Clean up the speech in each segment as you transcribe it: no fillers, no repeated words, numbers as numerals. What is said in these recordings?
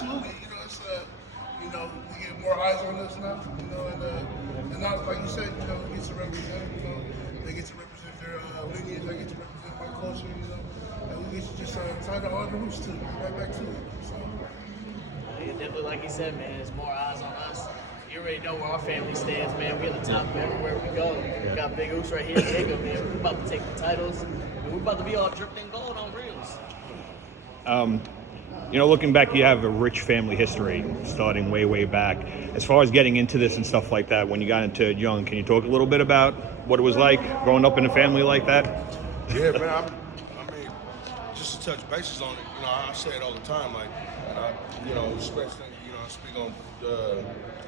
absolutely. You know, it's you know, we get more eyes on us now. You know, and not like you said, you know, we get to represent. You know, they get to represent their lineage. I get to represent my culture. You know, and we get to just tie the all the roots to right back to it. So. Yeah, definitely, like you said, man, there's more eyes on us. You already know where our family stands, man. We're at the top of everywhere we go. We got Big Oops right here, Diego, man. We're about to take the titles, and we're about to be all dripped in gold on reels. You know, looking back, you have a rich family history starting way, way back. As far as getting into this and stuff like that, when you got into it young, can you talk a little bit about what it was like growing up in a family like that? Yeah, man. I mean, just to touch bases on it, you know, I say it all the time, like, you know, especially, you know,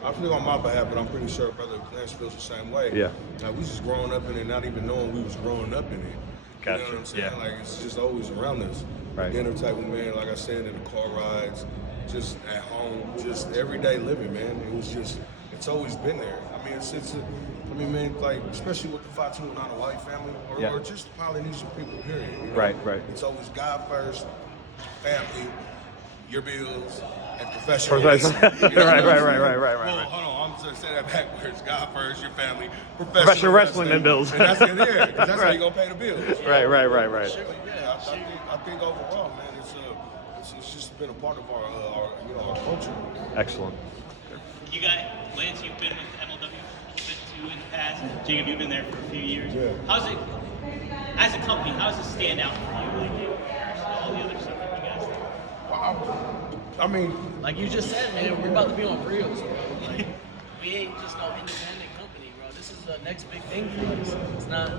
I speak on my behalf, but I'm pretty sure Brother Lance feels the same way. Yeah. We just growing up in it, not even knowing we was growing up in it. Gotcha. You know what I'm saying? Yeah. Like, it's just always around us. Right. Dinner type of man, like I said, in the car rides, just at home, just everyday living, man. It was just, it's always been there. I mean, I mean, man, like, especially with the Fatu and not a white family, or just the Polynesian people, period. You know? Right. It's always God first, family, your bills, and professional. Right. Well, hold on, I'm just gonna say that backwards. God first, your family, professional wrestling, then bills. And that's it there, because that's how you gonna pay the bills. Right. Yeah, I think overall, man, it's just been a part of our culture. Excellent. You guys, Lance, you've been with MLW a bit too in the past. Jacob, you've been there for a few years. Yeah. How's it, as a company, how does it stand out for you, like in comparison to all the other stuff that you guys do? I mean, Like you just said, man, we're about to be on reels, bro. Like, we ain't just no independent company, bro. This is the next big thing for us. It's not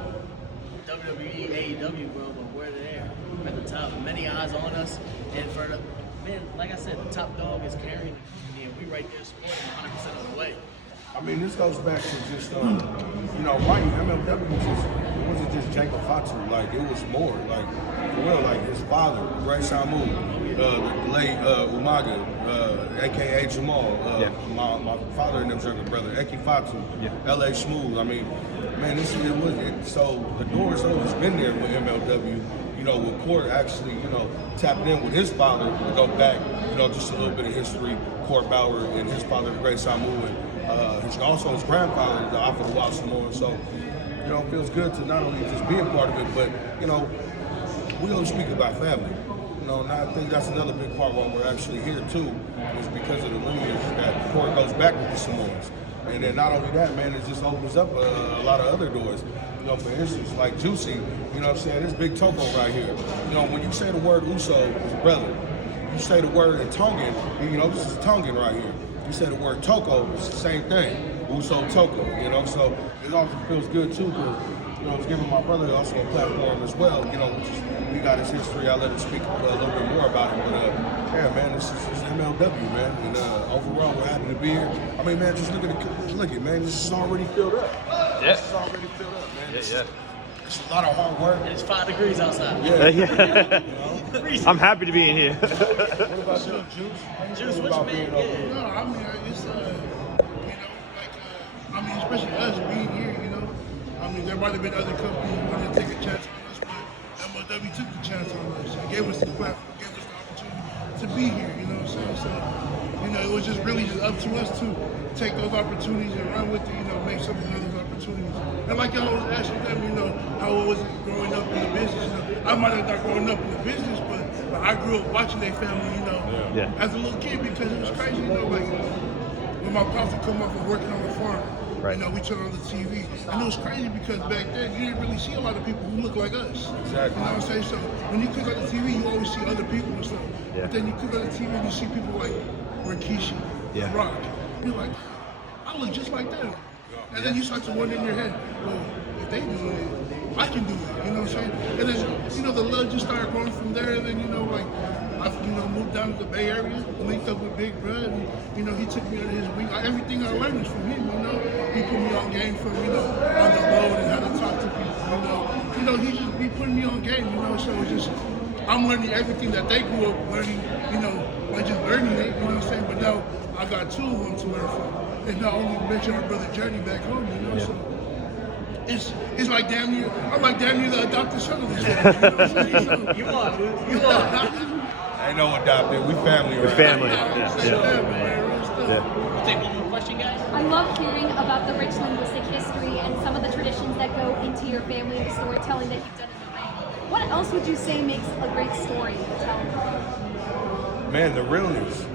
WWE, AEW, bro, but we're there. We're at the top. Many eyes on us. And for the, man, like I said, the top dog is carrying the company, and we right there supporting 100% of the way. I mean, this goes back to just, you know, why MLW it wasn't just Jacob Fatu. Like, it was more. Like, for real, like his father, Ray Samu, the late Umaga, a.k.a. Jamal, my father and them's younger brother, Eki Fatu, L.A. Smooth. I mean, man, so the door's always been there with MLW. You know, with Court actually, you know, tapped in with his father to go back, you know, just a little bit of history. Court Bauer and his father, Ray Samu, and also his grandfather, the Alpha Wild Samoan. So, you know, it feels good to not only just be a part of it, but, you know, we don't speak about family. You know, and I think that's another big part why we're actually here too, is because of the lineage that Court goes back with the Samoans. And then not only that, man, it just opens up a lot of other doors. You know, for instance, like Juicy, you know what I'm saying, this big Toko right here. You know, when you say the word Uso, his brother, you say the word in Tongan, you know, this is Tongan right here. You say the word Toko, it's the same thing. Uso Toko, you know, so it also feels good too, because, you know, it's giving my brother also a platform as well, you know, which is, we got his history. I'll let him speak a little bit more about it, but yeah, man, this is MLW, man, and overall, we're happy to be here. I mean, man, just look at, man, this is already filled up. Yeah. This is already filled up, man. Yeah. It's a lot of hard work. It's 5 degrees outside. Yeah. Yeah. You know? I'm happy to be in here. What about you, Juice? Juice, what you mean? Yeah. No, I mean, it's, you know, like, I mean, especially us being here, you know. I mean, there might have been other companies who wanted to take a chance on us, but MLW took the chance on us and gave us the platform, gave us the opportunity to be here, you know what I'm saying? So, you know, it was just really just up to us to take those opportunities and run with it, you know, make something of those opportunities. And like I was asking them, you know, how it was growing up in the business. You know, I might have not grown up in the business, but I grew up watching their family, you know, as a little kid, because it was crazy, you know, like when my pops would come off of working on the farm, you know, we turned on the TV, and it was crazy because back then you didn't really see a lot of people who look like us. Exactly. You know what I'm saying? So when you click on the TV, you always see other people and stuff. But then you click on the TV and you see people like Rikishi, The Rock. You're like, I look just like them. And then you start to wonder in your head, well, if they do it, I can do it. You know what I'm saying? And then, you know, the love just started growing from there. And then, you know, like, I, you know, moved down to the Bay Area, linked up with Big Brud, and, you know, he took me under his wing. Everything I learned is from him, you know? He put me on game from, you know, on the road and how to talk to people, you know? He just be putting me on game, you know? So it's just, I'm learning everything that they grew up learning, you know, by just learning it, you know what I'm saying? But now I got 2 of them to learn from. And not only mention our brother Journey back home, you know, so it's like damn near, I'm like damn near the adopted son of this one, you know what I'm saying? So, You are, dude. You are. Ain't no adopted. We family. We're around family. here. We'll take one more question, guys. I love hearing about the rich linguistic history and some of the traditions that go into your family and the storytelling that you've done in the ring. What else would you say makes a great story to tell? Man, the realness.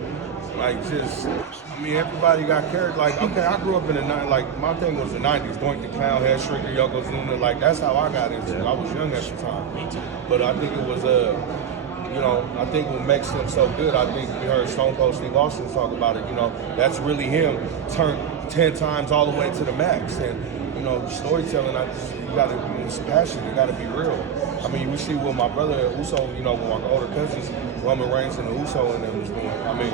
Like, just, I mean, everybody got character. Like, okay, I grew up in the 90s. Like, my thing was the 90s. Doink the Clown, Head Shrinker, Yokozuna. Like, that's how I got into it. I was young at the time. But I think it was, you know, I think what makes him so good, I think we heard Stone Cold Steve Austin talk about it, you know, that's really him turned 10 times all the way to the max. And, you know, storytelling, you gotta, it's passion, you gotta be real. I mean, we see what my brother Uso, you know, with my older cousins, Roman Reigns and the Uso and them was doing. I mean,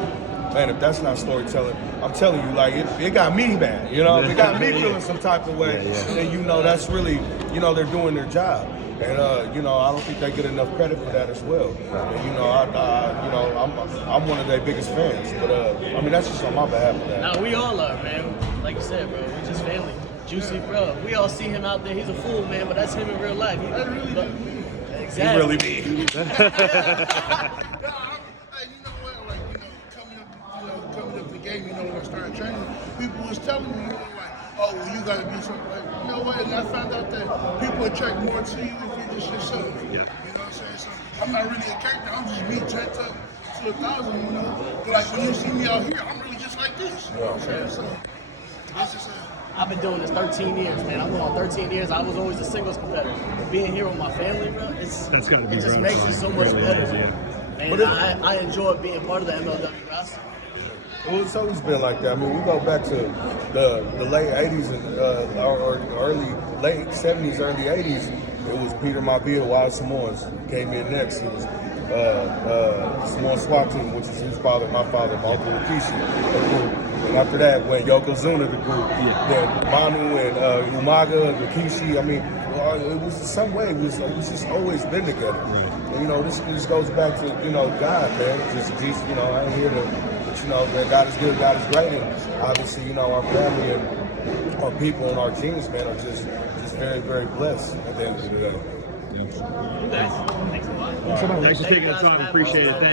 man, if that's not storytelling, I'm telling you, like, it got me mad, you know, it got me feeling some type of way. And, you know, that's really, you know, they're doing their job. And you know, I don't think they get enough credit for that as well. And, you know, you know, I'm one of their biggest fans. But I mean, that's just on my behalf of that. Now we all are, man. Like you said, bro, we just family. Juicy, bro. We all see him out there. He's a fool, man, but that's him in real life. Exactly. He really be. You know what? Like, you know, coming up the game, you know, when I started training, people was telling me, you know, like, oh, well, you gotta be something. Like, you know what? And I found out that people attract more to you if you're just yourself. Yeah. You know what I'm saying? So I'm not really a character. I'm just me turned up to 1,000. You know, but like when you see me out here, I'm really just like this. You know what I'm saying? So that's just. I've been doing this 13 years, man. I'm going 13 years. I was always a singles competitor. But being here with my family, bro, it just makes it so much better. And I enjoy being part of the MLW roster. Well, it's always been like that. I mean, we go back to the late 80s and or late 70s, early 80s. It was Peter Maivia, Wild Samoans. Came in next. It was Samoan SWAT Team, which is his father, my uncle Rikishi. And after that, when Yokozuna, the group, then Manu and Umaga, Rikishi. I mean, it was in some way, it was just always been together. And, you know, this goes back to, you know, God, man. Just Jesus, you know, I ain't here to. But, you know, that God is good, God is great, and obviously, you know, our family and our people and our genes, man, are just very, very blessed at the end of the day. Thanks a lot. Thanks for taking the time. Appreciate it. Thank you.